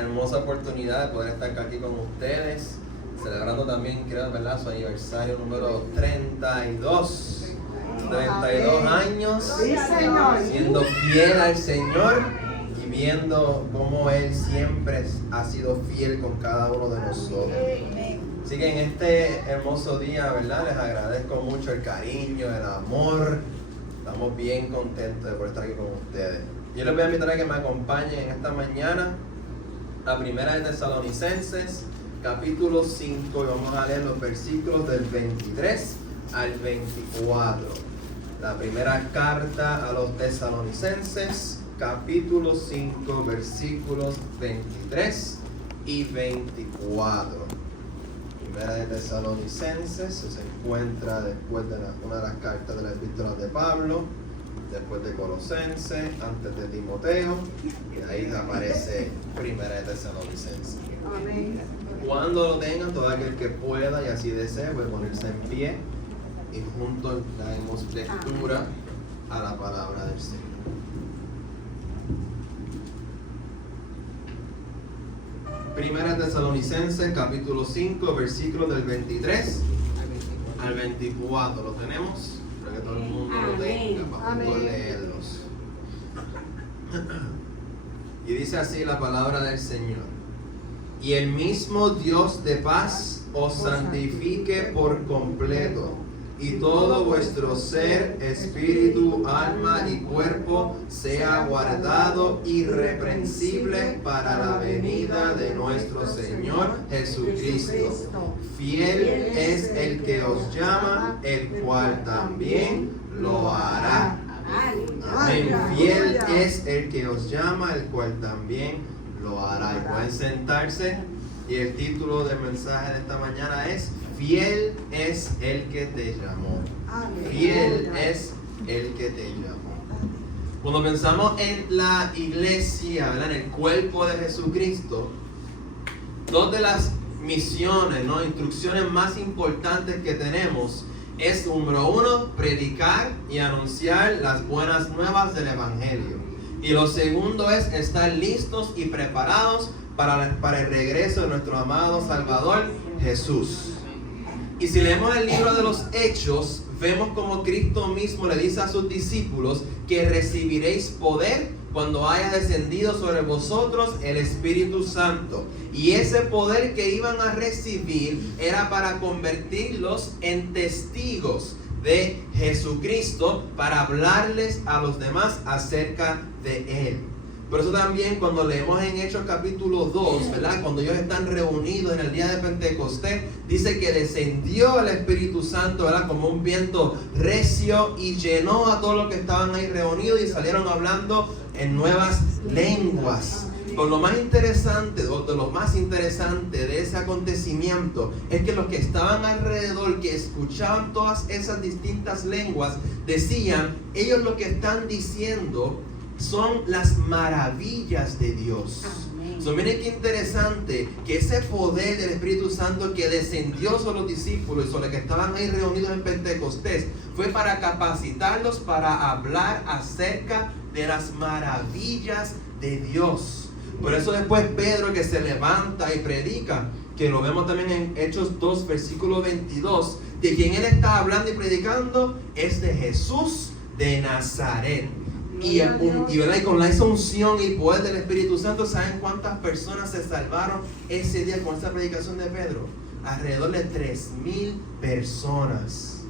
hermosa oportunidad de poder estar aquí con ustedes, celebrando también, creo, ¿verdad?, su aniversario número 32. 32 años, Sí, Señor. siendo fiel al Señor y viendo cómo Él siempre ha sido fiel con cada uno de nosotros. Así que en este hermoso día, ¿verdad?, les agradezco mucho el cariño, el amor. Estamos bien contentos de poder estar aquí con ustedes. Yo les voy a invitar a que me acompañen en esta mañana a Primera de Tesalonicenses, capítulo 5, y vamos a leer los versículos del 23 al 24. La primera carta a los Tesalonicenses, capítulo 5, versículos 23 y 24. Primera de Tesalonicenses se encuentra después de una de las cartas de las epístolas de Pablo, después de Colosenses, antes de Timoteo, y ahí aparece Primera de Tesalonicenses. Amén. Cuando lo tengan, todo aquel que pueda y así desee, puede ponerse en pie y juntos daremos lectura a la palabra del Señor. Primera Tesalonicenses, capítulo 5, versículos del 23 al 24. ¿Lo tenemos? Para que todo el mundo lo tenga, para poder leerlos. Y dice así la palabra del Señor: y el mismo Dios de paz os santifique por completo, y todo vuestro ser, espíritu, alma y cuerpo sea guardado irreprensible para la venida de nuestro Señor Jesucristo. Fiel es el que os llama, el cual también lo hará. Amén. Fiel es el que os llama, el cual también lo hará. Y pueden sentarse. Y el título del mensaje de esta mañana es: Fiel es el que te llamó. Fiel es el que te llamó. Cuando pensamos en la iglesia, ¿verdad?, en el cuerpo de Jesucristo, dos de las misiones, ¿no?, instrucciones más importantes que tenemos es, número uno, predicar y anunciar las buenas nuevas del Evangelio. Y lo segundo es estar listos y preparados para el regreso de nuestro amado Salvador Jesús. Y si leemos el libro de los Hechos, vemos como Cristo mismo le dice a sus discípulos que recibiréis poder cuando haya descendido sobre vosotros el Espíritu Santo. Y ese poder que iban a recibir era para convertirlos en testigos de Jesucristo, para hablarles a los demás acerca de Él. Por eso también cuando leemos en Hechos capítulo 2, ¿verdad?, cuando ellos están reunidos en el día de Pentecostés, dice que descendió el Espíritu Santo, ¿verdad?, como un viento recio, y llenó a todos los que estaban ahí reunidos y salieron hablando en nuevas lenguas. Por lo más interesante, o de lo más interesante de ese acontecimiento, es que los que estaban alrededor, que escuchaban todas esas distintas lenguas, decían: ellos lo que están diciendo son las maravillas de Dios. So, miren qué interesante que ese poder del Espíritu Santo que descendió sobre los discípulos y sobre los que estaban ahí reunidos en Pentecostés fue para capacitarlos para hablar acerca de las maravillas de Dios. Por eso después Pedro, que se levanta y predica, que lo vemos también en Hechos 2, versículo 22, de quien él está hablando y predicando es de Jesús de Nazaret. Y con esa unción y poder del Espíritu Santo, ¿saben cuántas personas se salvaron ese día con esa predicación de Pedro? Alrededor de 3,000 personas.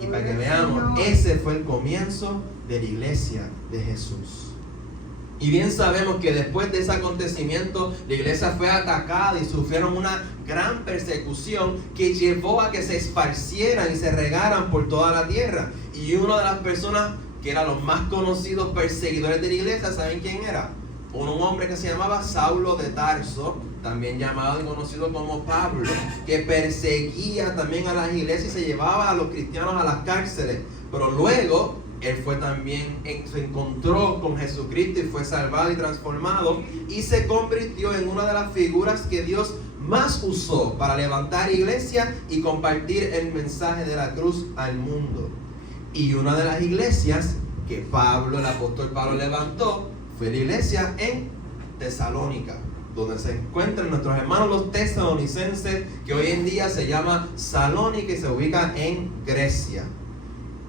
Y para que veamos, ese fue el comienzo de la iglesia de Jesús. Y bien sabemos que después de ese acontecimiento, la iglesia fue atacada y sufrieron una gran persecución que llevó a que se esparcieran y se regaran por toda la tierra. Y una de las personas que eran los más conocidos perseguidores de la iglesia, ¿saben quién era? Un hombre que se llamaba Saulo de Tarso, también llamado y conocido como Pablo, que perseguía también a las iglesias y se llevaba a los cristianos a las cárceles. Pero luego él fue también, se encontró con Jesucristo y fue salvado y transformado, y se convirtió en una de las figuras que Dios más usó para levantar iglesia y compartir el mensaje de la cruz al mundo. Y una de las iglesias que el apóstol Pablo levantó fue la iglesia en Tesalónica. donde se encuentran nuestros hermanos los tesalonicenses, que hoy en día se llama Salónica y se ubica en Grecia.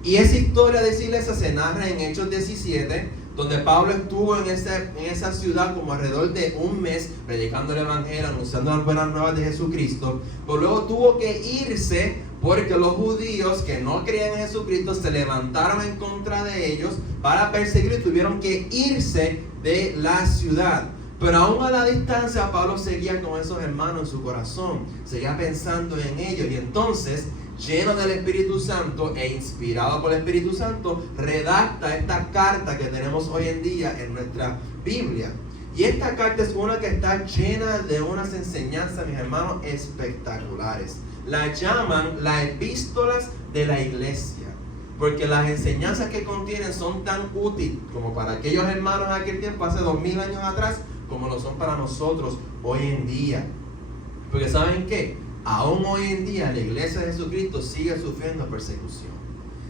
Y esa historia de esa iglesia se narra en Hechos 17, donde Pablo estuvo en esa ciudad como alrededor de un mes predicando el evangelio, anunciando las buenas nuevas de Jesucristo, pero luego tuvo que irse porque los judíos que no creían en Jesucristo se levantaron en contra de ellos para perseguirlos y tuvieron que irse de la ciudad. Pero aún a la distancia Pablo seguía con esos hermanos en su corazón, seguía pensando en ellos, y entonces, lleno del Espíritu Santo e inspirado por el Espíritu Santo, redacta esta carta que tenemos hoy en día en nuestra Biblia. Y esta carta es una que está llena de unas enseñanzas, mis hermanos, espectaculares. La llaman las epístolas de la iglesia, porque las enseñanzas que contienen son tan útiles como para aquellos hermanos en aquel tiempo, hace 2000 años atrás, como lo son para nosotros hoy en día. Porque ¿saben qué? Aún hoy en día la iglesia de Jesucristo sigue sufriendo persecución,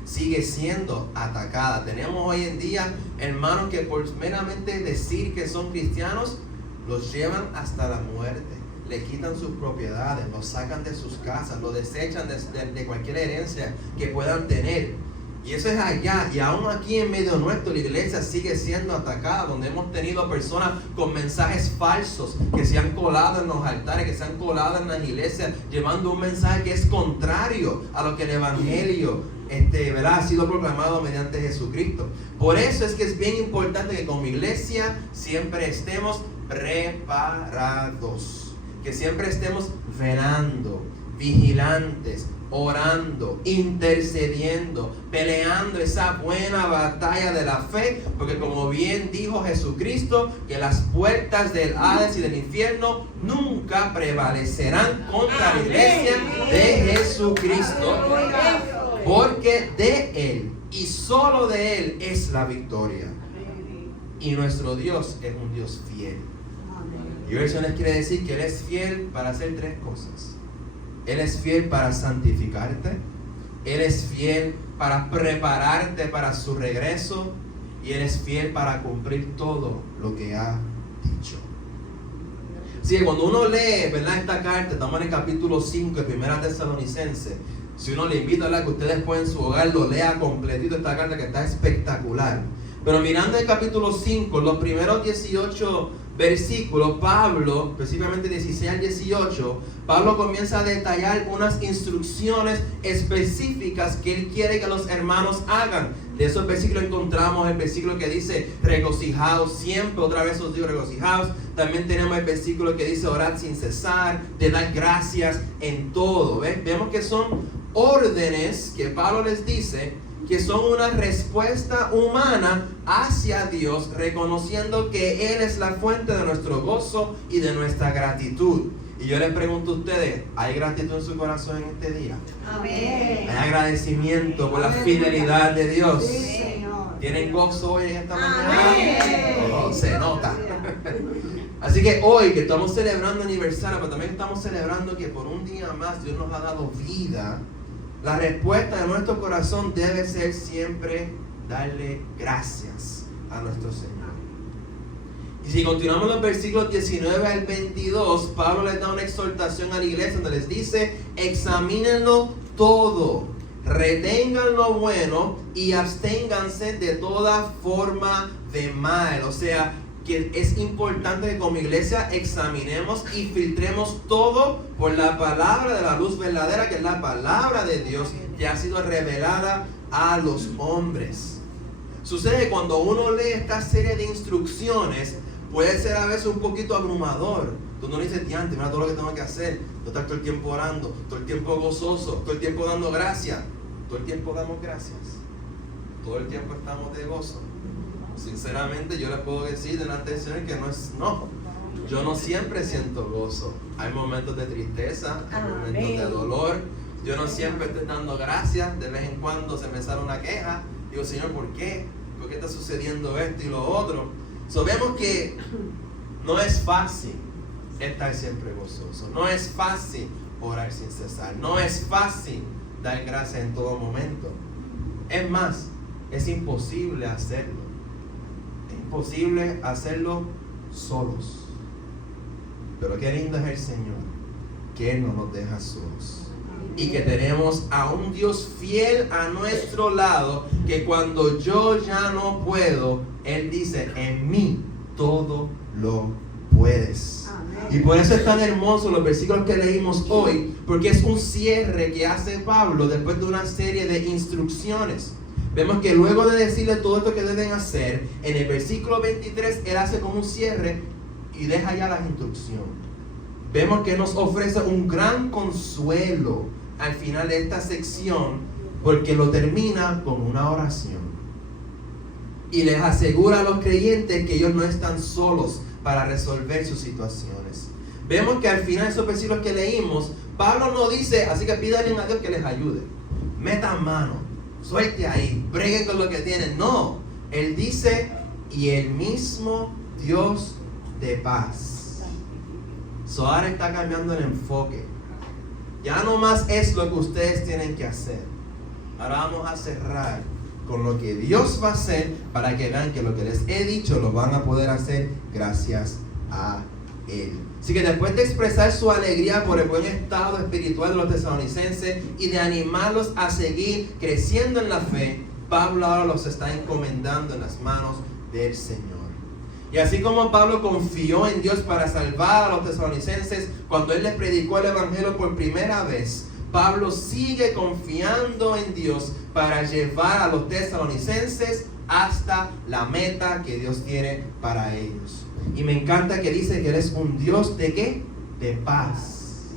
sigue siendo atacada. Tenemos hoy en día hermanos que por meramente decir que son cristianos, los llevan hasta la muerte, le quitan sus propiedades, los sacan de sus casas, los desechan de cualquier herencia que puedan tener. Y eso es allá, y aún aquí en medio nuestro la iglesia sigue siendo atacada, donde hemos tenido personas con mensajes falsos que se han colado en los altares, que se han colado en las iglesias, llevando un mensaje que es contrario a lo que el evangelio ¿verdad? Ha sido proclamado mediante Jesucristo. Por eso es que es bien importante que como iglesia siempre estemos preparados, que siempre estemos velando, vigilantes, orando, intercediendo, peleando esa buena batalla de la fe, porque como bien dijo Jesucristo, que las puertas del Hades y del infierno nunca prevalecerán contra la iglesia de Jesucristo, porque de Él y solo de Él es la victoria, y nuestro Dios es un Dios fiel. Y eso les quiere decir que Él es fiel para hacer tres cosas. Él es fiel para santificarte, Él es fiel para prepararte para su regreso, y Él es fiel para cumplir todo lo que ha dicho. Así que cuando uno lee, ¿verdad?, esta carta, estamos en el capítulo 5 de 1 Tesalonicenses. Si uno le invita a que ustedes pueden en su hogar lo lea completito, esta carta que está espectacular. Pero mirando el capítulo 5, los primeros 18 versículos, Pablo, específicamente 16 al 18, Pablo comienza a detallar unas instrucciones específicas que él quiere que los hermanos hagan. De esos versículos encontramos el versículo que dice regocijaos siempre, otra vez os digo regocijaos. También tenemos el versículo que dice orad sin cesar, de dar gracias en todo. ¿Ves? Vemos que son órdenes que Pablo les dice, que son una respuesta humana hacia Dios, reconociendo que Él es la fuente de nuestro gozo y de nuestra gratitud. Y yo les pregunto a ustedes, ¿hay gratitud en su corazón en este día? Amén. ¿Hay agradecimiento por la fidelidad de Dios? Sí, Señor. ¿Tienen gozo hoy en esta mañana? Amén. Oh, se nota. Así que hoy que estamos celebrando aniversario, pero también estamos celebrando que por un día más Dios nos ha dado vida, la respuesta de nuestro corazón debe ser siempre darle gracias a nuestro Señor. Y si continuamos los versículos 19 al 22, Pablo les da una exhortación a la iglesia donde les dice: examínenlo todo, retengan lo bueno y absténganse de toda forma de mal. O sea, que es importante que como iglesia examinemos y filtremos todo por la palabra de la luz verdadera, que es la palabra de Dios que ha sido revelada a los hombres. Sucede cuando uno lee esta serie de instrucciones, puede ser a veces un poquito abrumador. Donde uno dice, diante, mira todo lo que tengo que hacer. Yo estoy todo el tiempo orando, todo el tiempo gozoso, todo el tiempo dando gracias. Todo el tiempo damos gracias. Todo el tiempo estamos de gozo. Sinceramente yo les puedo decir delante del Señor que no. Yo no siempre siento gozo. Hay momentos de tristeza, hay momentos de dolor. Yo no siempre estoy dando gracias. De vez en cuando se me sale una queja. Digo, Señor, ¿por qué? ¿Por qué está sucediendo esto y lo otro? Vemos que no es fácil estar siempre gozoso. No es fácil orar sin cesar. No es fácil dar gracias en todo momento. Es más, es imposible hacerlo. Es imposible hacerlo solos. Pero qué lindo es el Señor, que Él no nos deja solos. Y que tenemos a un Dios fiel a nuestro lado, que cuando yo ya no puedo, Él dice, en mí todo lo puedes. Y por eso es tan hermoso los versículos que leímos hoy, porque es un cierre que hace Pablo después de una serie de instrucciones. Vemos que luego de decirle todo esto que deben hacer, en el versículo 23 él hace como un cierre y deja ya las instrucciones. Vemos que nos ofrece un gran consuelo al final de esta sección, porque lo termina con una oración y les asegura a los creyentes que ellos no están solos para resolver sus situaciones. Vemos que al final de esos versículos que leímos, Pablo no dice, así que pídanle a Dios que les ayude, metan mano, suelte ahí, breguen con lo que tienen. No, él dice, y el mismo Dios de paz. Ahora está cambiando el enfoque. Ya no más es lo que ustedes tienen que hacer. Ahora vamos a cerrar con lo que Dios va a hacer, para que vean que lo que les he dicho lo van a poder hacer gracias a Él. Así que después de expresar su alegría por el buen estado espiritual de los tesalonicenses y de animarlos a seguir creciendo en la fe, Pablo ahora los está encomendando en las manos del Señor. Y así como Pablo confió en Dios para salvar a los tesalonicenses cuando él les predicó el evangelio por primera vez, Pablo sigue confiando en Dios para llevar a los tesalonicenses hasta la meta que Dios tiene para ellos. Y me encanta que dice que Él es un Dios ¿de qué? De paz.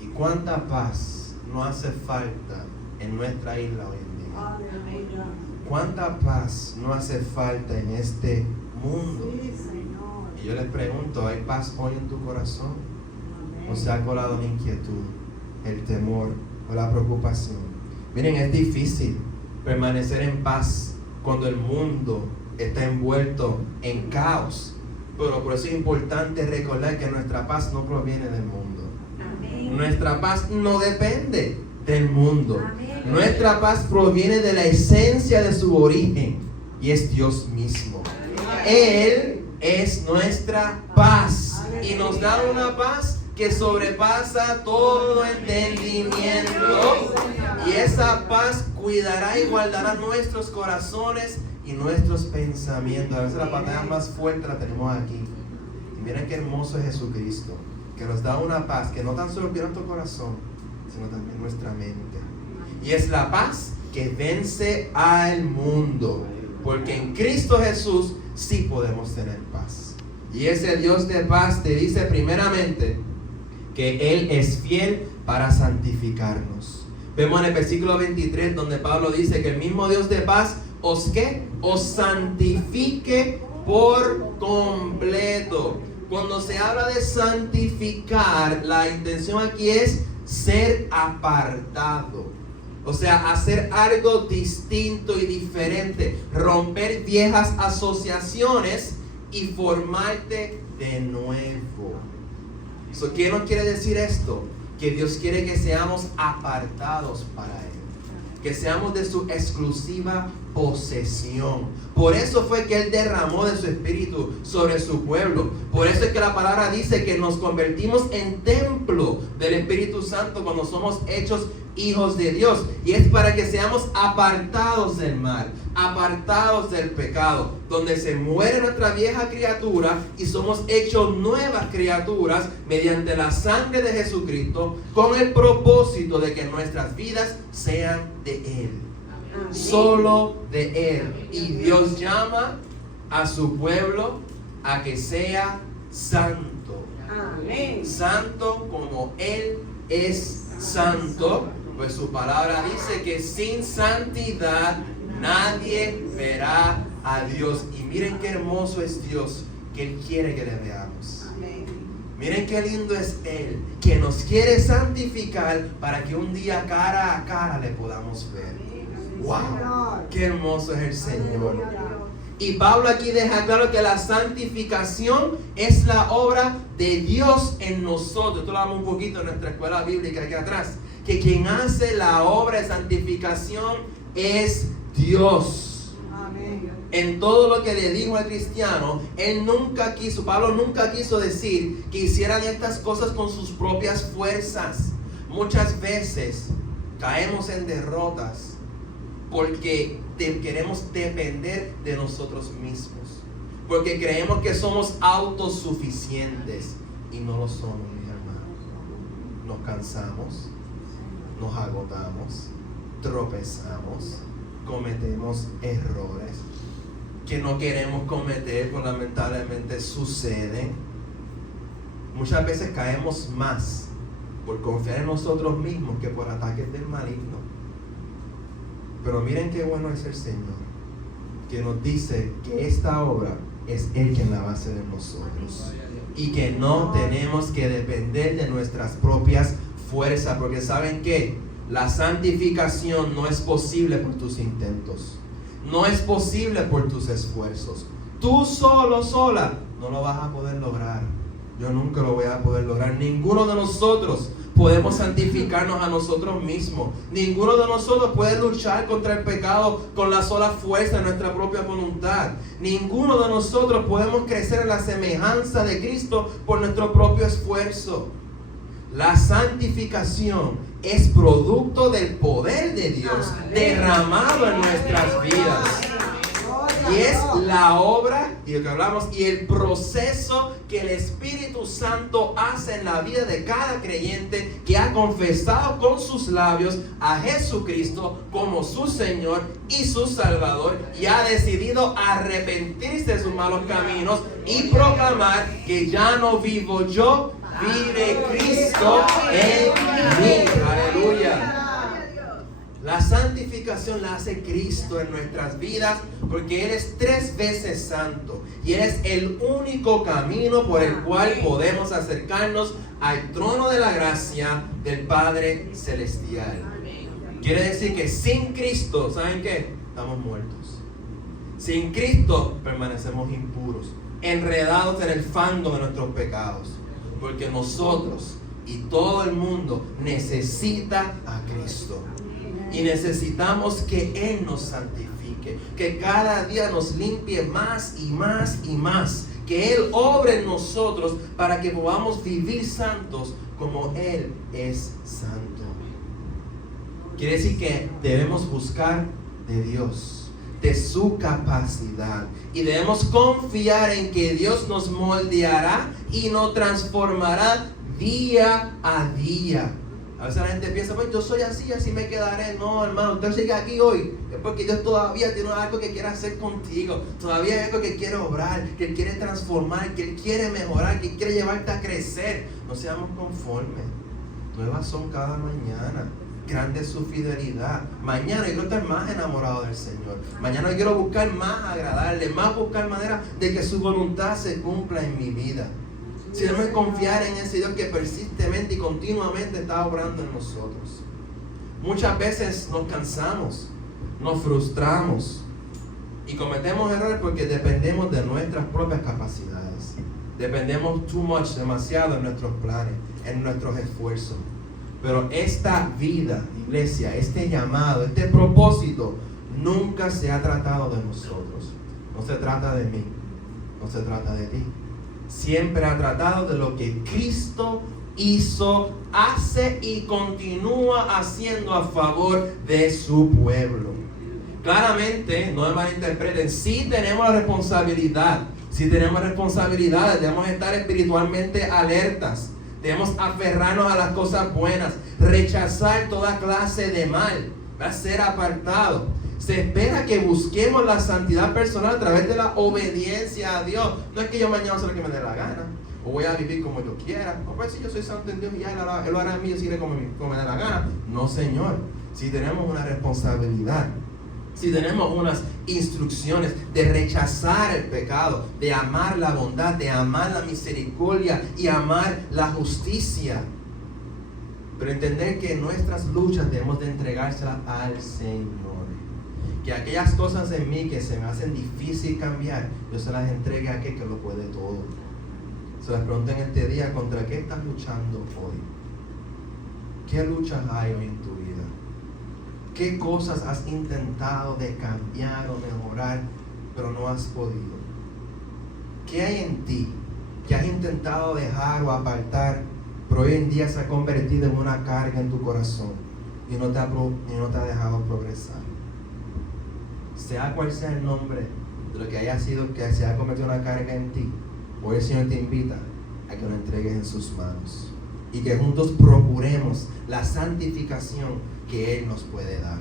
¿Y cuánta paz no hace falta en nuestra isla hoy en día? ¿Cuánta paz no hace falta en este mundo? Y yo les pregunto, ¿hay paz hoy en tu corazón? ¿O se ha colado la inquietud, el temor o la preocupación? Miren, es difícil permanecer en paz cuando el mundo está envuelto en caos. Pero por eso es importante recordar que nuestra paz no proviene del mundo. Amén. Nuestra paz no depende del mundo. Amén. Nuestra paz proviene de la esencia de su origen, y es Dios mismo. Amén. Él es nuestra paz. Amén. Y nos da una paz que sobrepasa todo entendimiento. Y esa paz cuidará y guardará nuestros corazones y nuestros pensamientos. A veces la batalla más fuerte la tenemos aquí. Y miren qué hermoso es Jesucristo, que nos da una paz que no tan solo tiene nuestro corazón, sino también nuestra mente. Y es la paz que vence al mundo, porque en Cristo Jesús sí podemos tener paz. Y ese Dios de paz te dice primeramente que Él es fiel para santificarnos. Vemos en el versículo 23 donde Pablo dice que el mismo Dios de paz os santifique por completo. Cuando se habla de santificar, la intención aquí es ser apartado. O sea, hacer algo distinto y diferente, romper viejas asociaciones y formarte de nuevo. ¿Qué nos quiere decir esto? Que Dios quiere que seamos apartados para Él, que seamos de su exclusiva posesión. Por eso fue que Él derramó de su espíritu sobre su pueblo. Por eso es que la palabra dice que nos convertimos en templo del Espíritu Santo cuando somos hechos hijos de Dios. Y es para que seamos apartados del mal, apartados del pecado, donde se muere nuestra vieja criatura y somos hechos nuevas criaturas mediante la sangre de Jesucristo, con el propósito de que nuestras vidas sean de Él. Amén. Solo de Él. Y Dios llama a su pueblo a que sea santo. Amén. Santo como Él es santo. Pues su palabra dice que sin santidad nadie verá a Dios. Y miren qué hermoso es Dios, que Él quiere que le veamos. Amén. Miren qué lindo es Él, que nos quiere santificar para que un día cara a cara le podamos ver. ¡Wow! ¡Qué hermoso es el Señor! Y Pablo aquí deja claro que la santificación es la obra de Dios en nosotros. Esto lo hablamos un poquito en nuestra escuela bíblica aquí atrás. Que quien hace la obra de santificación es Dios. Amén. En todo lo que le dijo al cristiano, Pablo nunca quiso decir que hicieran estas cosas con sus propias fuerzas. Muchas veces caemos en derrotas porque queremos depender de nosotros mismos. Porque creemos que somos autosuficientes y no lo somos, mis hermanos. Nos cansamos, nos agotamos, tropezamos, cometemos errores que no queremos cometer, pero lamentablemente suceden. Muchas veces caemos más por confiar en nosotros mismos que por ataques del maligno. Pero miren qué bueno es el Señor, que nos dice que esta obra es Él quien la va a hacer en nosotros y que no tenemos que depender de nuestras propias fuerzas, porque ¿saben qué? La santificación no es posible por tus intentos, no es posible por tus esfuerzos. Tú sola no lo vas a poder lograr. Yo nunca lo voy a poder lograr. Ninguno de nosotros podemos santificarnos a nosotros mismos. Ninguno de nosotros puede luchar contra el pecado con la sola fuerza de nuestra propia voluntad. Ninguno de nosotros podemos crecer en la semejanza de Cristo por nuestro propio esfuerzo. La santificación es producto del poder de Dios derramado en nuestras vidas. Y es la obra, y lo que hablamos, y el proceso que el Espíritu Santo hace en la vida de cada creyente que ha confesado con sus labios a Jesucristo como su Señor y su Salvador, y ha decidido arrepentirse de sus malos caminos y proclamar que ya no vivo yo, vive Cristo en mí. Aleluya. La santificación la hace Cristo en nuestras vidas porque Él es 3 veces santo y Él es el único camino por el cual podemos acercarnos al trono de la gracia del Padre Celestial. Quiere decir que sin Cristo, ¿saben qué? Estamos muertos. Sin Cristo permanecemos impuros, enredados en el fango de nuestros pecados, porque nosotros y todo el mundo necesita a Cristo. Y necesitamos que Él nos santifique, que cada día nos limpie más y más y más, que Él obre en nosotros para que podamos vivir santos como Él es santo. Quiere decir que debemos buscar de Dios, de su capacidad, y debemos confiar en que Dios nos moldeará y nos transformará día a día. A veces la gente piensa, pues yo soy así, así me quedaré. No, hermano, usted sigue aquí hoy es porque Dios todavía tiene algo que quiere hacer contigo. Todavía hay algo que quiere obrar, que Él quiere transformar, que Él quiere mejorar, que Él quiere llevarte a crecer. No seamos conformes. Nuevas son cada mañana. Grande es su fidelidad. Mañana yo quiero estar más enamorado del Señor. Mañana yo quiero buscar más agradarle, más buscar manera de que su voluntad se cumpla en mi vida. Si debemos confiar en ese Dios que persistentemente y continuamente está obrando en nosotros. Muchas veces nos cansamos, nos frustramos y cometemos errores porque dependemos de nuestras propias capacidades. Dependemos demasiado en nuestros planes, en nuestros esfuerzos. Pero esta vida, iglesia, este llamado, este propósito, nunca se ha tratado de nosotros. No se trata de mí, no se trata de ti. Siempre ha tratado de lo que Cristo hizo, hace y continúa haciendo a favor de su pueblo. Claramente, no me malinterpreten, sí tenemos la responsabilidad, debemos estar espiritualmente alertas, debemos aferrarnos a las cosas buenas, rechazar toda clase de mal, va a ser apartado. Se espera que busquemos la santidad personal a través de la obediencia a Dios. No es que yo mañana haga lo que me dé la gana, o voy a vivir como yo quiera. No, pues si yo soy santo en Dios y ya Él lo hará en mí, yo seguiré como me dé la gana. No, Señor. Si tenemos una responsabilidad, si tenemos unas instrucciones de rechazar el pecado, de amar la bondad, de amar la misericordia y amar la justicia. Pero entender que en nuestras luchas debemos de entregárselas al Señor. Que aquellas cosas en mí que se me hacen difícil cambiar, yo se las entregue a aquel que lo puede todo. Se las pregunto en este día, ¿contra qué estás luchando hoy? ¿Qué luchas hay hoy en tu vida? ¿Qué cosas has intentado de cambiar o mejorar pero no has podido? ¿Qué hay en ti que has intentado dejar o apartar, pero hoy en día se ha convertido en una carga en tu corazón y no te ha dejado progresar? Sea cual sea el nombre de lo que haya sido, que se ha convertido en una carga en ti, hoy el Señor te invita a que lo entregues en sus manos y que juntos procuremos la santificación que Él nos puede dar.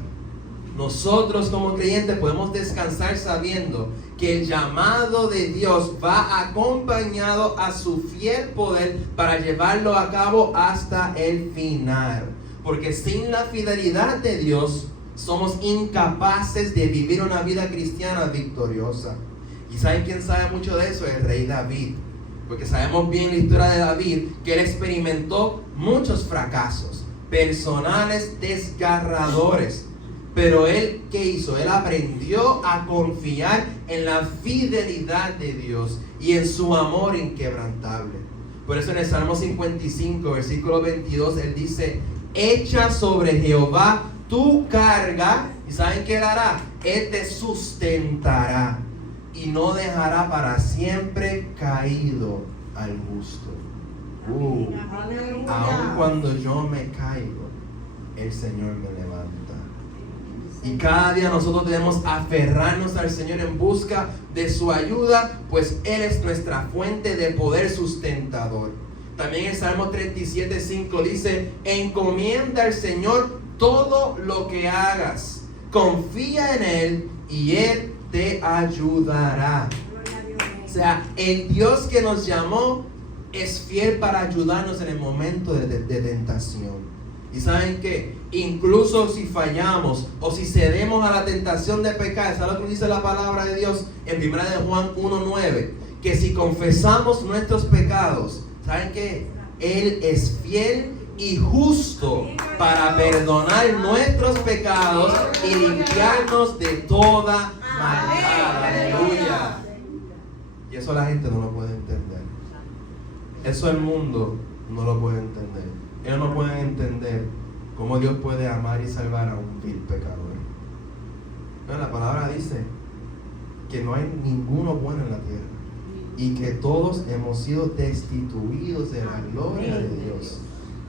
Nosotros como creyentes podemos descansar sabiendo que el llamado de Dios va acompañado a su fiel poder para llevarlo a cabo hasta el final. Porque sin la fidelidad de Dios somos incapaces de vivir una vida cristiana victoriosa. ¿Y saben quién sabe mucho de eso? El rey David. Porque sabemos bien la historia de David, que él experimentó muchos fracasos personales desgarradores. Pero él, ¿qué hizo? Él aprendió a confiar en la fidelidad de Dios y en su amor inquebrantable. Por eso en el Salmo 55, versículo 22, él dice: echa sobre Jehová tu carga, ¿y saben qué él hará? Él te sustentará y no dejará para siempre caído al justo. Aun cuando yo me caigo, el Señor me levanta. Y cada día nosotros debemos aferrarnos al Señor en busca de su ayuda, pues Él es nuestra fuente de poder sustentador. También el Salmo 37:5 dice: encomienda al Señor todo lo que hagas, confía en Él y Él te ayudará. O sea, el Dios que nos llamó es fiel para ayudarnos en el momento de tentación. ¿Y saben qué? Incluso si fallamos o si cedemos a la tentación de pecar, ¿saben lo que dice la palabra de Dios en 1 de Juan 1:9? Que si confesamos nuestros pecados, ¿saben qué? Él es fiel y justo para perdonar nuestros pecados y limpiarnos de toda maldad. Aleluya. Y eso la gente no lo puede entender. Eso el mundo no lo puede entender. Ellos no pueden entender cómo Dios puede amar y salvar a un vil pecador. Pero la palabra dice que no hay ninguno bueno en la tierra y que todos hemos sido destituidos de la gloria de Dios.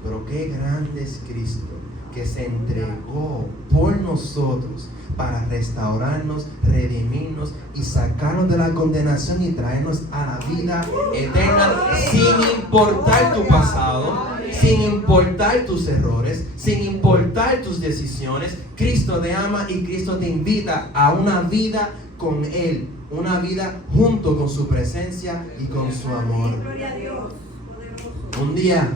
Pero qué grande es Cristo, que se entregó por nosotros para restaurarnos, redimirnos y sacarnos de la condenación y traernos a la vida eterna, sin importar tu pasado, sin importar tus errores, sin importar tus decisiones. Cristo te ama y Cristo te invita a una vida con Él, una vida junto con su presencia y con su amor. Un día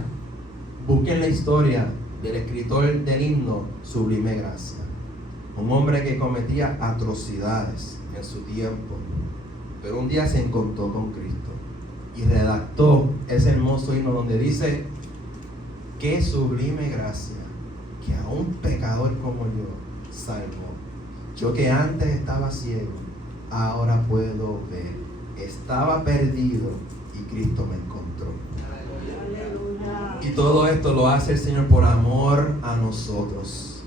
busquen la historia del escritor del himno Sublime Gracia, un hombre que cometía atrocidades en su tiempo, pero un día se encontró con Cristo y redactó ese hermoso himno donde dice: qué sublime gracia que a un pecador como yo salvó. Yo que antes estaba ciego, ahora puedo ver. Estaba perdido y Cristo me encontró. Y todo esto lo hace el Señor por amor a nosotros,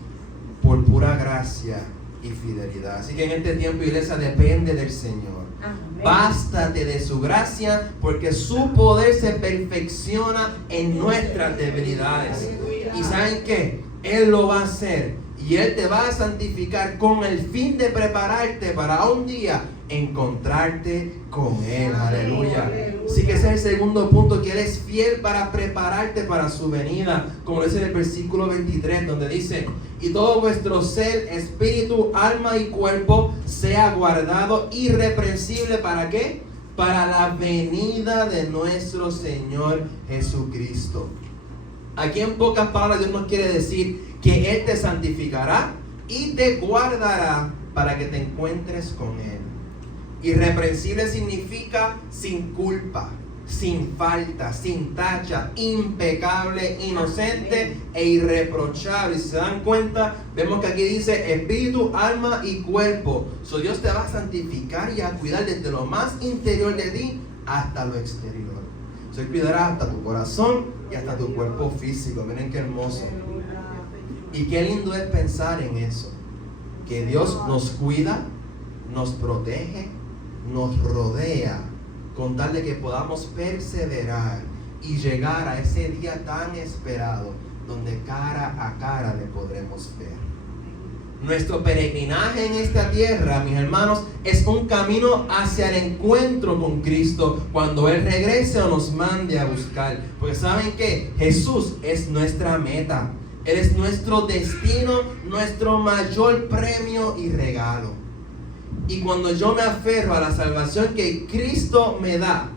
por pura gracia y fidelidad. Así que en este tiempo, iglesia, depende del Señor. Amén. Bástate de su gracia, porque su poder se perfecciona en nuestras debilidades. ¿Y saben qué? Él lo va a hacer y Él te va a santificar con el fin de prepararte para un día encontrarte con Él. Aleluya. Así que ese es el segundo punto, que Él es fiel para prepararte para su venida, como dice en el versículo 23, donde dice: y todo vuestro ser, espíritu, alma y cuerpo sea guardado irreprensible. ¿Para qué? Para la venida de nuestro Señor Jesucristo. Aquí en pocas palabras Dios nos quiere decir que Él te santificará y te guardará para que te encuentres con Él. Irreprensible significa sin culpa, sin falta, sin tacha, impecable, inocente e irreprochable. Si se dan cuenta, vemos que aquí dice espíritu, alma y cuerpo. Dios te va a santificar y a cuidar desde lo más interior de ti hasta lo exterior. Él cuidará hasta tu corazón y hasta tu cuerpo físico. Miren qué hermoso. Y qué lindo es pensar en eso, que Dios nos cuida, nos protege, nos rodea con tal de que podamos perseverar y llegar a ese día tan esperado donde cara a cara le podremos ver. Nuestro peregrinaje en esta tierra, mis hermanos, es un camino hacia el encuentro con Cristo cuando Él regrese o nos mande a buscar. Porque ¿saben qué? Jesús es nuestra meta. Él es nuestro destino, nuestro mayor premio y regalo. Y cuando yo me aferro a la salvación que Cristo me da,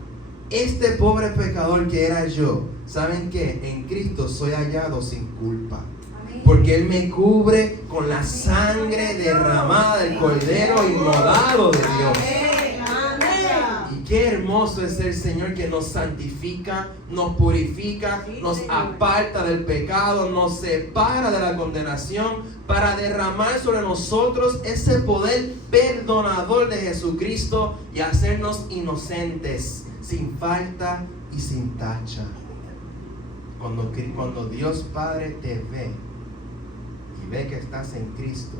este pobre pecador que era yo, ¿saben qué? En Cristo soy hallado sin culpa. Porque Él me cubre con la sangre derramada del Cordero inmolado de Dios. Y qué hermoso es el Señor que nos santifica, nos purifica, nos aparta del pecado, nos separa de la condenación para derramar sobre nosotros ese poder perdonador de Jesucristo y hacernos inocentes, sin falta y sin tacha. Cuando Dios Padre te ve y ve que estás en Cristo,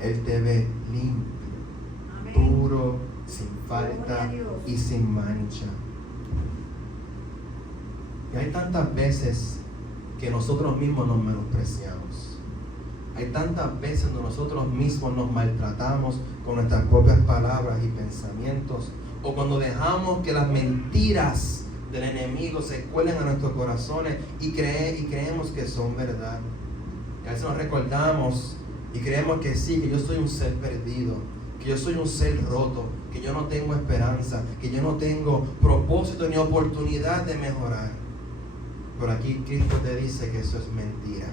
Él te ve limpio, puro, sin falta y sin mancha. Y hay tantas veces que nosotros mismos nos menospreciamos. Hay tantas veces donde nosotros mismos nos maltratamos con nuestras propias palabras y pensamientos, o cuando dejamos que las mentiras del enemigo se cuelen a nuestros corazones y creemos que son verdad. Y a veces nos recordamos y creemos que sí, que yo soy un ser perdido, que yo soy un ser roto, que yo no tengo esperanza, que yo no tengo propósito ni oportunidad de mejorar. Pero aquí Cristo te dice que eso es mentira.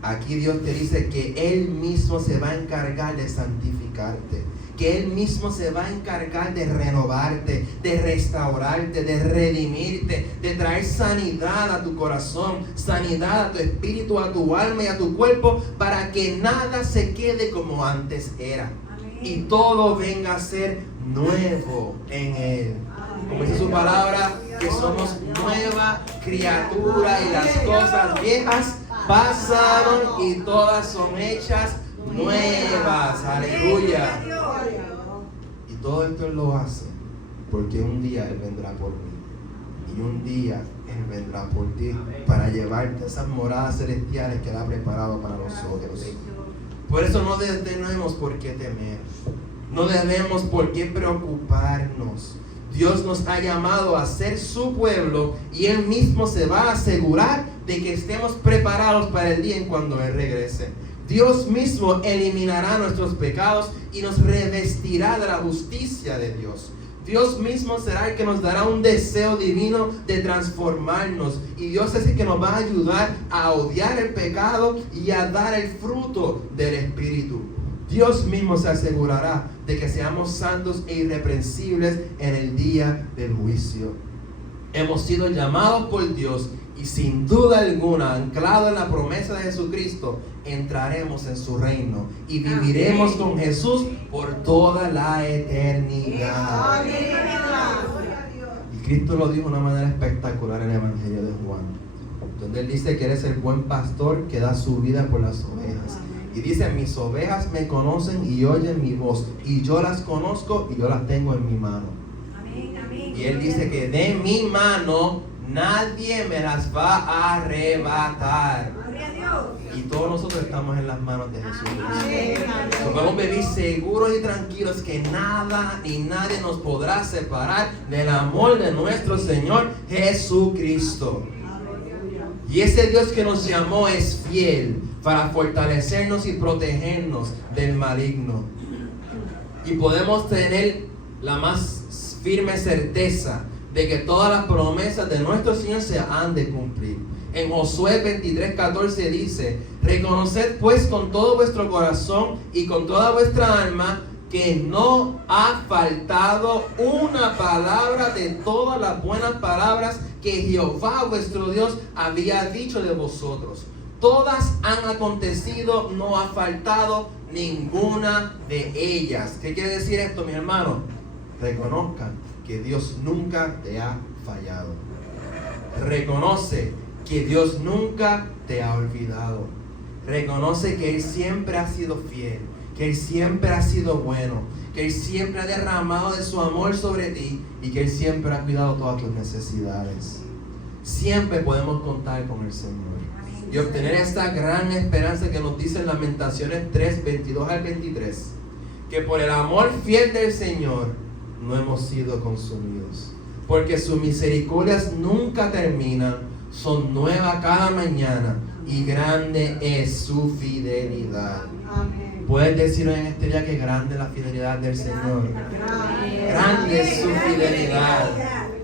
Aquí Dios te dice que Él mismo se va a encargar de santificarte, que Él mismo se va a encargar de renovarte, de restaurarte, de redimirte, de traer sanidad a tu corazón, sanidad a tu espíritu, a tu alma y a tu cuerpo, para que nada se quede como antes era. Amén. Y todo venga a ser nuevo en Él. Como dice su palabra, que somos nueva criatura y las cosas viejas pasaron y todas son hechas nuevas. Aleluya. Y todo esto Él lo hace porque un día Él vendrá por mí y un día Él vendrá por ti para llevarte a esas moradas celestiales que Él ha preparado para nosotros. Por eso no tenemos por qué temer, no debemos por qué preocuparnos. Dios nos ha llamado a ser su pueblo y Él mismo se va a asegurar de que estemos preparados para el día en cuando Él regrese. Dios mismo eliminará nuestros pecados y nos revestirá de la justicia de Dios. Dios mismo será el que nos dará un deseo divino de transformarnos. Y Dios es el que nos va a ayudar a odiar el pecado y a dar el fruto del Espíritu. Dios mismo se asegurará de que seamos santos e irreprensibles en el día del juicio. Hemos sido llamados por Dios y sin duda alguna, anclado en la promesa de Jesucristo, entraremos en su reino y viviremos con Jesús por toda la eternidad. Y Cristo lo dijo de una manera espectacular en el Evangelio de Juan, donde Él dice que Él es el buen pastor que da su vida por las ovejas. Y dice: mis ovejas me conocen y oyen mi voz, y yo las conozco y yo las tengo en mi mano. Y Él dice que de mi mano nadie me las va a arrebatar. Y todos nosotros estamos en las manos de Jesús. Nos podemos vivir seguros y tranquilos que nada ni nadie nos podrá separar del amor de nuestro Señor Jesucristo. Y ese Dios que nos llamó es fiel para fortalecernos y protegernos del maligno. Y podemos tener la más firme certeza de que todas las promesas de nuestro Señor se han de cumplir. En Josué 23:14 dice: reconoced pues con todo vuestro corazón y con toda vuestra alma que no ha faltado una palabra de todas las buenas palabras que Jehová vuestro Dios había dicho de vosotros. Todas han acontecido, no ha faltado ninguna de ellas. ¿Qué quiere decir esto, mi hermano? Reconozcan que Dios nunca te ha fallado. Reconoce que Dios nunca te ha olvidado. Reconoce que Él siempre ha sido fiel que Él siempre ha sido bueno, que Él siempre ha derramado de su amor sobre ti y que Él siempre ha cuidado todas tus necesidades. Siempre podemos contar con el Señor y obtener esta gran esperanza que nos dice en Lamentaciones 3, 22 al 23, que por el amor fiel del Señor no hemos sido consumidos, porque sus misericordias nunca terminan, son nuevas cada mañana y grande es su fidelidad. Amén. Puedes decir en este día que grande es la fidelidad del Señor. Grande es su fidelidad.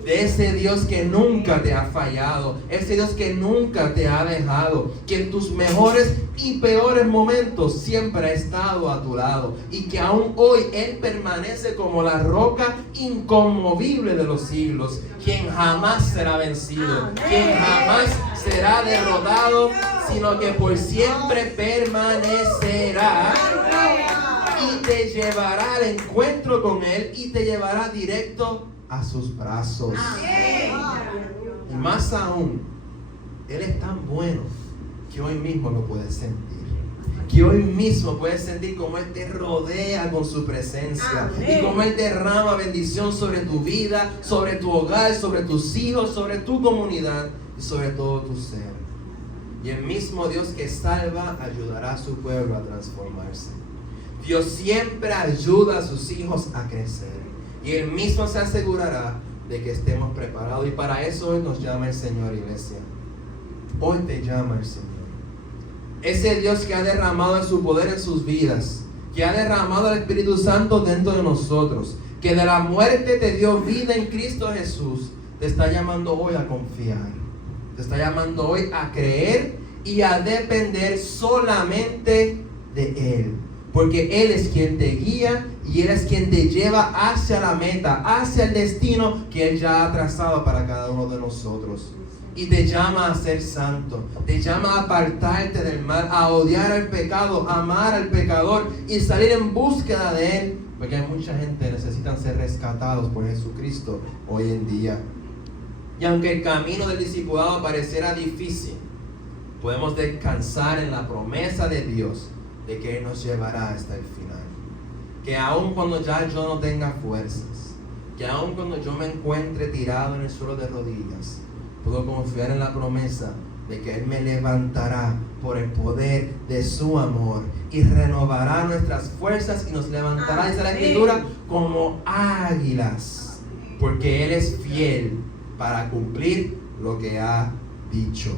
De ese Dios que nunca te ha fallado, ese Dios que nunca te ha dejado, que en tus mejores y peores momentos siempre ha estado a tu lado y que aún hoy Él permanece como la roca inconmovible de los siglos, quien jamás será vencido, quien jamás será derrotado, sino que por siempre permanecerá y te llevará al encuentro con Él y te llevará directo a sus brazos. Y más aún, Él es tan bueno que hoy mismo lo puedes sentir. Que hoy mismo puedes sentir cómo Él te rodea con su presencia y cómo Él derrama bendición sobre tu vida, sobre tu hogar, sobre tus hijos, sobre tu comunidad y sobre todo tu ser. Y el mismo Dios que salva ayudará a su pueblo a transformarse. Dios siempre ayuda a sus hijos a crecer. Y Él mismo se asegurará de que estemos preparados. Y para eso hoy nos llama el Señor, iglesia. Hoy te llama el Señor. Ese Dios que ha derramado en su poder en sus vidas, que ha derramado el Espíritu Santo dentro de nosotros, que de la muerte te dio vida en Cristo Jesús, te está llamando hoy a confiar. Te está llamando hoy a creer y a depender solamente de Él. Porque Él es quien te guía y Él es quien te lleva hacia la meta, hacia el destino que Él ya ha trazado para cada uno de nosotros. Y te llama a ser santo, te llama a apartarte del mal, a odiar al pecado, a amar al pecador y salir en búsqueda de Él. Porque hay mucha gente que necesitan ser rescatados por Jesucristo hoy en día. Y aunque el camino del discipulado pareciera difícil, podemos descansar en la promesa de Dios de que Él nos llevará hasta el final. Que aun cuando ya yo no tenga fuerzas, que aun cuando yo me encuentre tirado en el suelo de rodillas, puedo confiar en la promesa de que Él me levantará por el poder de su amor y renovará nuestras fuerzas y nos levantará, dice la Escritura, como águilas, porque Él es fiel para cumplir lo que ha dicho.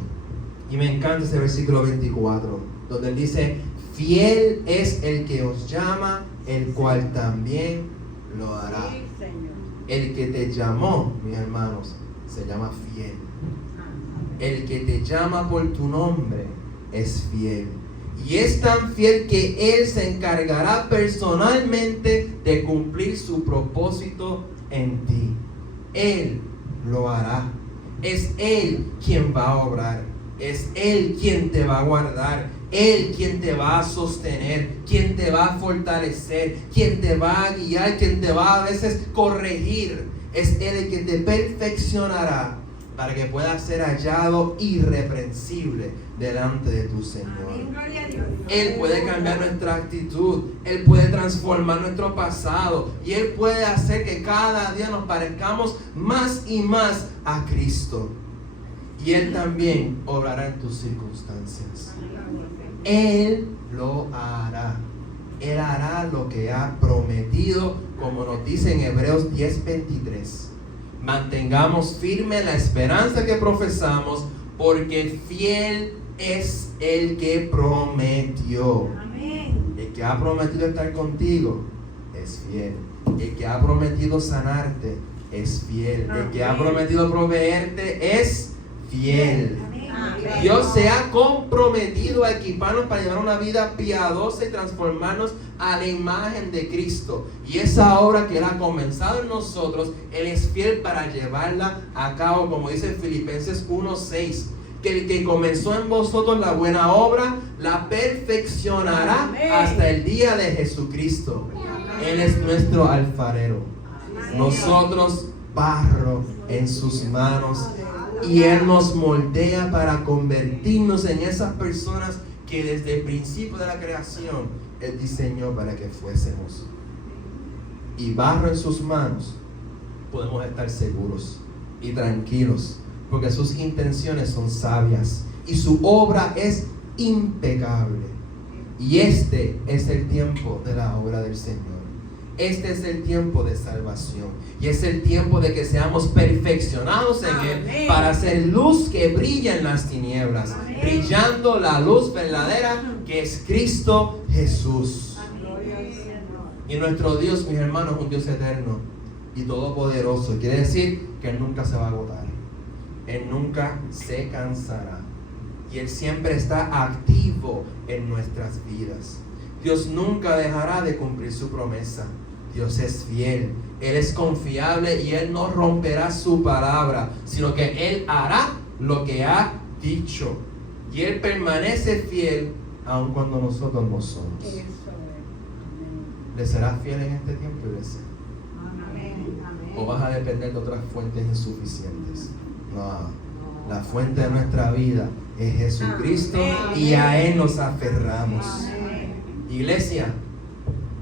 Y me encanta ese versículo 24, donde Él dice: fiel es el que os llama, el cual también lo hará. El que te llamó, mis hermanos, se llama fiel. El que te llama por tu nombre es fiel. Y es tan fiel que Él se encargará personalmente de cumplir su propósito en ti. Él lo hará. Es Él quien va a obrar. Es Él quien te va a guardar. Él quien te va a sostener, quien te va a fortalecer, quien te va a guiar, quien te va a veces corregir. Es Él el que te perfeccionará para que puedas ser hallado irreprensible delante de tu Señor. Él puede cambiar nuestra actitud, Él puede transformar nuestro pasado y Él puede hacer que cada día nos parezcamos más y más a Cristo. Y Él también obrará en tus circunstancias. Él lo hará. Él hará lo que ha prometido, como nos dice en Hebreos 10:23. Mantengamos firme la esperanza que profesamos, porque fiel es el que prometió. Amén. El que ha prometido estar contigo es fiel. El que ha prometido sanarte es fiel. El que ha prometido proveerte es fiel. Dios se ha comprometido a equiparnos para llevar una vida piadosa y transformarnos a la imagen de Cristo. Y esa obra que Él ha comenzado en nosotros, Él es fiel para llevarla a cabo, como dice Filipenses 1:6. Que el que comenzó en vosotros la buena obra, la perfeccionará hasta el día de Jesucristo. Él es nuestro alfarero. Nosotros barro en sus manos. Y Él nos moldea para convertirnos en esas personas que desde el principio de la creación Él diseñó para que fuésemos. Y barro en sus manos, podemos estar seguros y tranquilos, porque sus intenciones son sabias y su obra es impecable. Y este es el tiempo de la obra del Señor. Este es el tiempo de salvación. Y es el tiempo de que seamos perfeccionados en Él, para ser luz que brilla en las tinieblas, brillando la luz verdadera que es Cristo Jesús. Y nuestro Dios, mis hermanos, es un Dios eterno y todopoderoso. Quiere decir que Él nunca se va a agotar. Él nunca se cansará. Y Él siempre está activo en nuestras vidas. Dios nunca dejará de cumplir su promesa. Dios es fiel, Él es confiable y Él no romperá su palabra, sino que Él hará lo que ha dicho. Y Él permanece fiel aun cuando nosotros no somos. ¿Le serás fiel en este tiempo, iglesia? ¿O vas a depender de otras fuentes insuficientes? No, la fuente de nuestra vida es Jesucristo y a Él nos aferramos. Iglesia,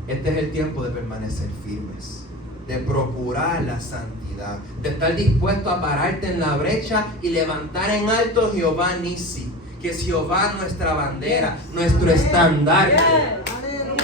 este es el tiempo de permanecer firmes, de procurar la santidad, de estar dispuesto a pararte en la brecha y levantar en alto Jehová Nisi, que es Jehová nuestra bandera, nuestro estandarte.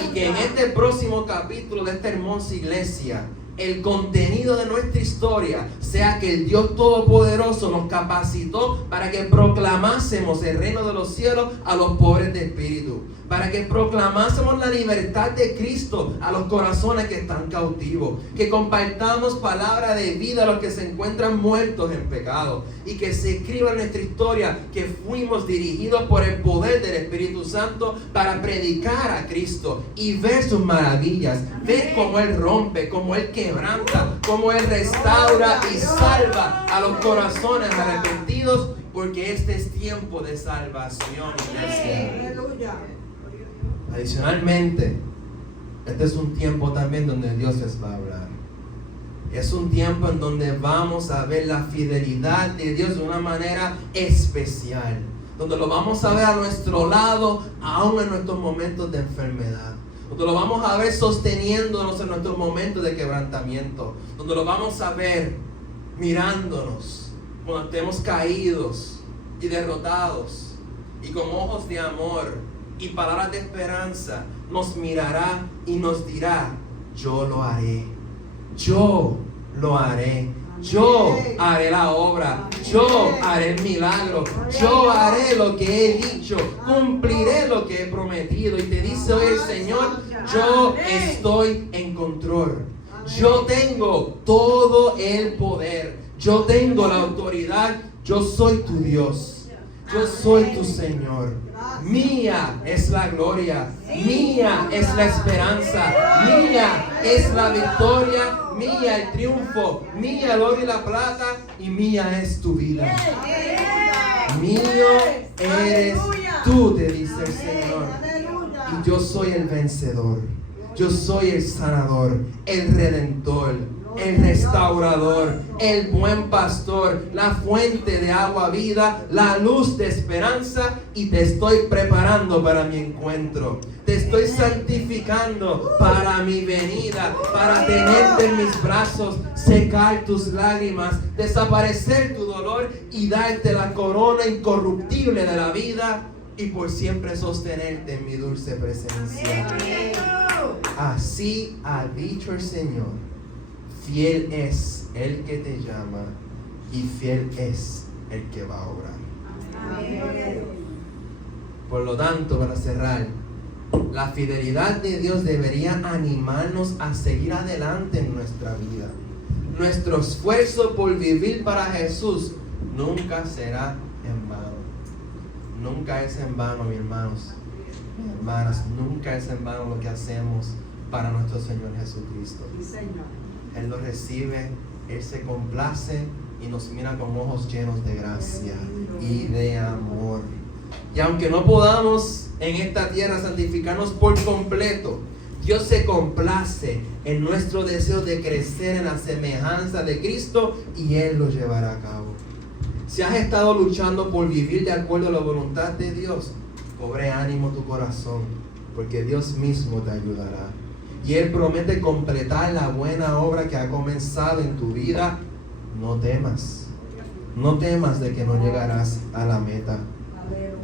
Y que en este próximo capítulo de esta hermosa iglesia, el contenido de nuestra historia sea que el Dios Todopoderoso nos capacitó para que proclamásemos el reino de los cielos a los pobres de espíritu, para que proclamásemos la libertad de Cristo a los corazones que están cautivos, que compartamos palabra de vida a los que se encuentran muertos en pecado, y que se escriba en nuestra historia que fuimos dirigidos por el poder del Espíritu Santo para predicar a Cristo y ver sus maravillas, ver cómo Él rompe, cómo Él quebranta, cómo Él restaura y salva a los corazones arrepentidos, porque este es tiempo de salvación, iglesia. Adicionalmente, este es un tiempo también donde Dios les va a hablar. Es un tiempo en donde vamos a ver la fidelidad de Dios de una manera especial, donde lo vamos a ver a nuestro lado, aún en nuestros momentos de enfermedad, donde lo vamos a ver sosteniéndonos en nuestros momentos de quebrantamiento, donde lo vamos a ver mirándonos cuando estemos caídos y derrotados, y con ojos de amor y palabras de esperanza nos mirará y nos dirá: yo lo haré, yo lo haré, yo haré la obra, yo haré el milagro, yo haré lo que he dicho, cumpliré lo que he prometido. Y te dice hoy el Señor: yo estoy en control, yo tengo todo el poder, yo tengo la autoridad, yo soy tu Dios, yo soy tu Señor. Mía es la gloria, mía es la esperanza, mía es la victoria, mía el triunfo, mía el oro y la plata, y mía es tu vida. Mío eres tú, te dice el Señor. Y yo soy el vencedor, yo soy el sanador, el redentor, el restaurador, el buen pastor, la fuente de agua vida, la luz de esperanza, y te estoy preparando para mi encuentro. Te estoy santificando para mi venida, para tenerte en mis brazos, secar tus lágrimas, desaparecer tu dolor y darte la corona incorruptible de la vida, y por siempre sostenerte en mi dulce presencia. Así ha dicho el Señor. Fiel es el que te llama y fiel es el que va a obrar. Por lo tanto, para cerrar, la fidelidad de Dios debería animarnos a seguir adelante en nuestra vida. Nuestro esfuerzo por vivir para Jesús nunca será en vano. Nunca es en vano, mis hermanos, mis hermanas, nunca es en vano lo que hacemos para nuestro Señor Jesucristo. Él lo recibe, Él se complace y nos mira con ojos llenos de gracia y de amor. Y aunque no podamos en esta tierra santificarnos por completo, Dios se complace en nuestro deseo de crecer en la semejanza de Cristo, y Él lo llevará a cabo. Si has estado luchando por vivir de acuerdo a la voluntad de Dios, cobre ánimo tu corazón. porque Dios mismo te ayudará. Y Él promete completar la buena obra que ha comenzado en tu vida. No temas. No temas de que no llegarás a la meta.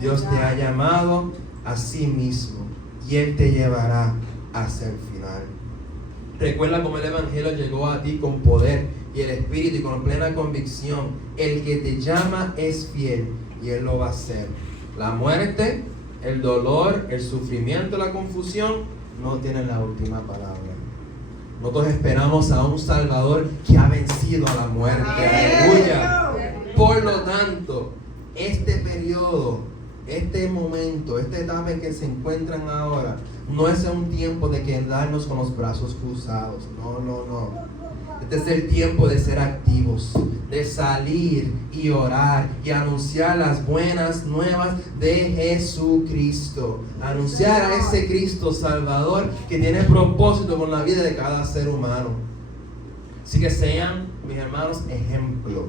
Dios te ha llamado a sí mismo y Él te llevará hacia el final. Recuerda cómo el Evangelio llegó a ti con poder y el Espíritu y con plena convicción. El que te llama es fiel y Él lo va a hacer. La muerte, el dolor, el sufrimiento, la confusión no tienen la última palabra. Nosotros esperamos a un Salvador que ha vencido a la muerte. Aleluya. Por lo tanto, este periodo, este momento, esta etapa en que se encuentran ahora, no es un tiempo de quedarnos con los brazos cruzados. No. Este es el tiempo de ser activos, de salir y orar y anunciar las buenas nuevas de Jesucristo. Anunciar a ese Cristo Salvador que tiene propósito con la vida de cada ser humano. Así que sean, mis hermanos, ejemplo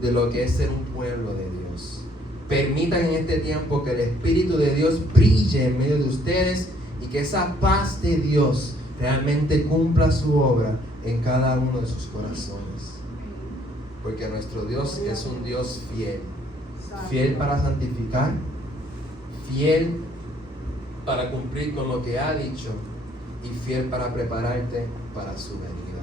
de lo que es ser un pueblo de Dios. Permitan en este tiempo que el Espíritu de Dios brille en medio de ustedes y que esa paz de Dios realmente cumpla su obra en cada uno de sus corazones. Porque nuestro Dios es un Dios fiel. Fiel para santificar, fiel para cumplir con lo que ha dicho y fiel para prepararte para su venida.